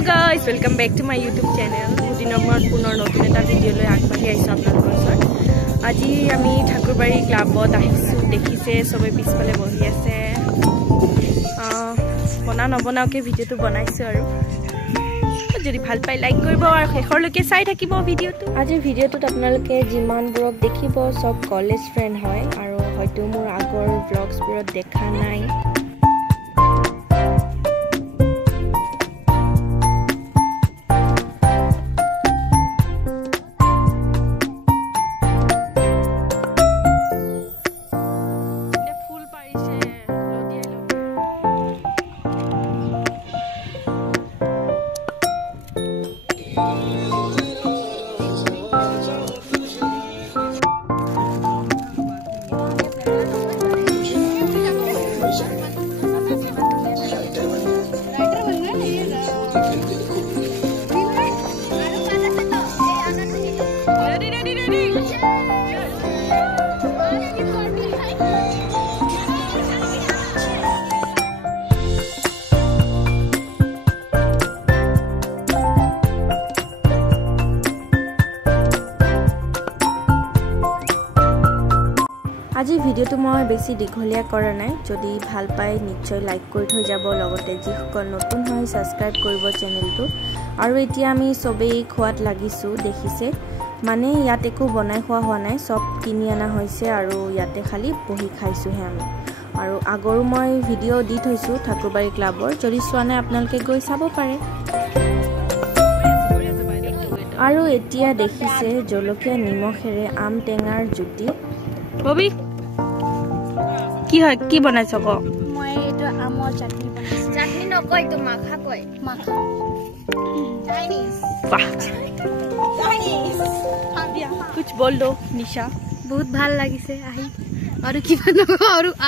Hello guys, welcome back to my YouTube channel. Today we punar notun eta video loi agbahi aisu apnalokor osor. Aji ami Thakurbari clubot ahisu dekhise sobe pispale bohi ase. Bana nabana ke video tu banaisu aru. Jodi bhal pai like koribo aru hekhor loke sai thakibo video tu. Aji video tut apnaloke jiman borok dekhibo sob college friend hoy aru hoyto mur agor vlogs borot dekha nai. আজি ভিডিওটো মই বেছি দীঘলীয়া কৰা নাই যদি ভাল পায় নিশ্চয় লাইক কৰি থৈ যাব লগতে যিসকল নতুন হয় সাবস্ক্ৰাইব কৰিব চেনেলটো আৰু এতিয়া আমি সবেই খোৱাত লাগিছো দেখিছে মানে ইয়াতে একো বনাই খোৱা হোৱা নাই সব কিনি আনা হৈছে আৰু ইয়াতে খালি বহি খাইছো হে আমি আৰু আগৰো মই ভিডিও দি থৈছো ঠাকুৰবাৰী ক্লাবৰ যদি চোৱা নাই আপোনালোকে গৈ চাব পাৰে আৰু এতিয়া দেখিছে জলকীয়া নিমখেৰে আম টেঙাৰ জুতি ববি কি হয় কি বনাইছ ক মই এটো আমৰ চাটনি বনাইছো চাটনি নকয় তো মাখা কয় মাখা চাইনিজ বাহ চাইনিজ হাবিয়া कुछ बोल दो निशा बहुत ভাল লাগিছে আহি और কিবা নকো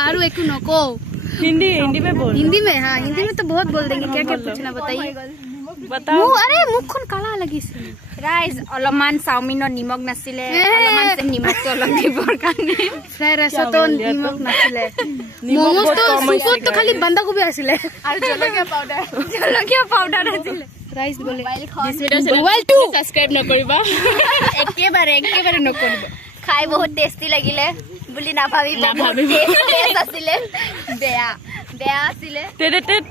और একো নকো हिंदी में बोल हिंदी में हां हिंदी में तो बहुत बोल देंगे क्या क्या पूछना बताइए बताओ अरे मुखখন काला লাগিছে राइस অলমান চাউমিনৰ নিমখ নাছিলে অলমান নিমখটো অলপ দিবৰ কাৰণে ফ্ৰাই ৰাইসতো নিমখ নাছিলে মোমোস তো সুপত তো খালি বন্ধাকোবি আছিলে আৰু জলকীয়া পাউডাৰ আছিলে ৰাইস বলে মোবাইল টু সাবস্ক্ৰাইব নকৰিবা একেবাৰে নকৰিব খাই বহুত টেস্টি লাগিলে বুলি নাভাবিব টেস্ট আছিলে বেয়া আছিলে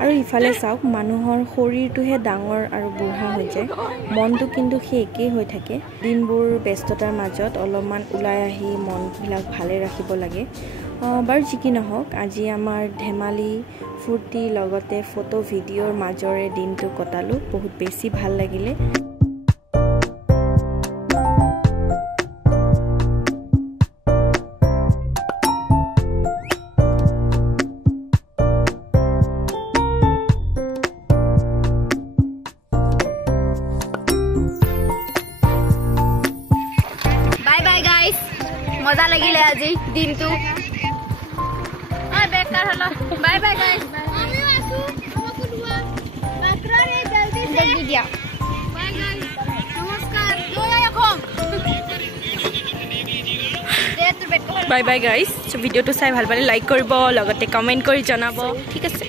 আৰু ইফালে চাওক মানুহৰ শৰীৰটোহে ডাঙৰ আৰু বুঢ়া হৈ যায় মনটো কিন্তু একেই হৈ থাকে দিনবোৰ ব্যস্ততাৰ মাজত অলপমান ওলাই আহি মনবিলাক ভালে ৰাখিব লাগে বাৰু যি কি নহওক আজি আমাৰ ধেমালি ফূৰ্তি লগতে ফটো ভিডিঅ'ৰ মাজৰে দিনটো কটালো বহুত বেছি ভাল লাগিলে মজা লাগিলে আজি দিনটো বেকাৰ হলো বাই বাই গাইস আমিও আছো আমাকো দুয়া বাকৰাৰে জলদি সে দি দিয়া বাই গাইস নমস্কাৰ লৈ আহম বাই বাই গাইস ভিডিওটো চাই ভাল পালে লাইক কৰিব লগতে কমেন্ট কৰি জনাব ঠিক আছে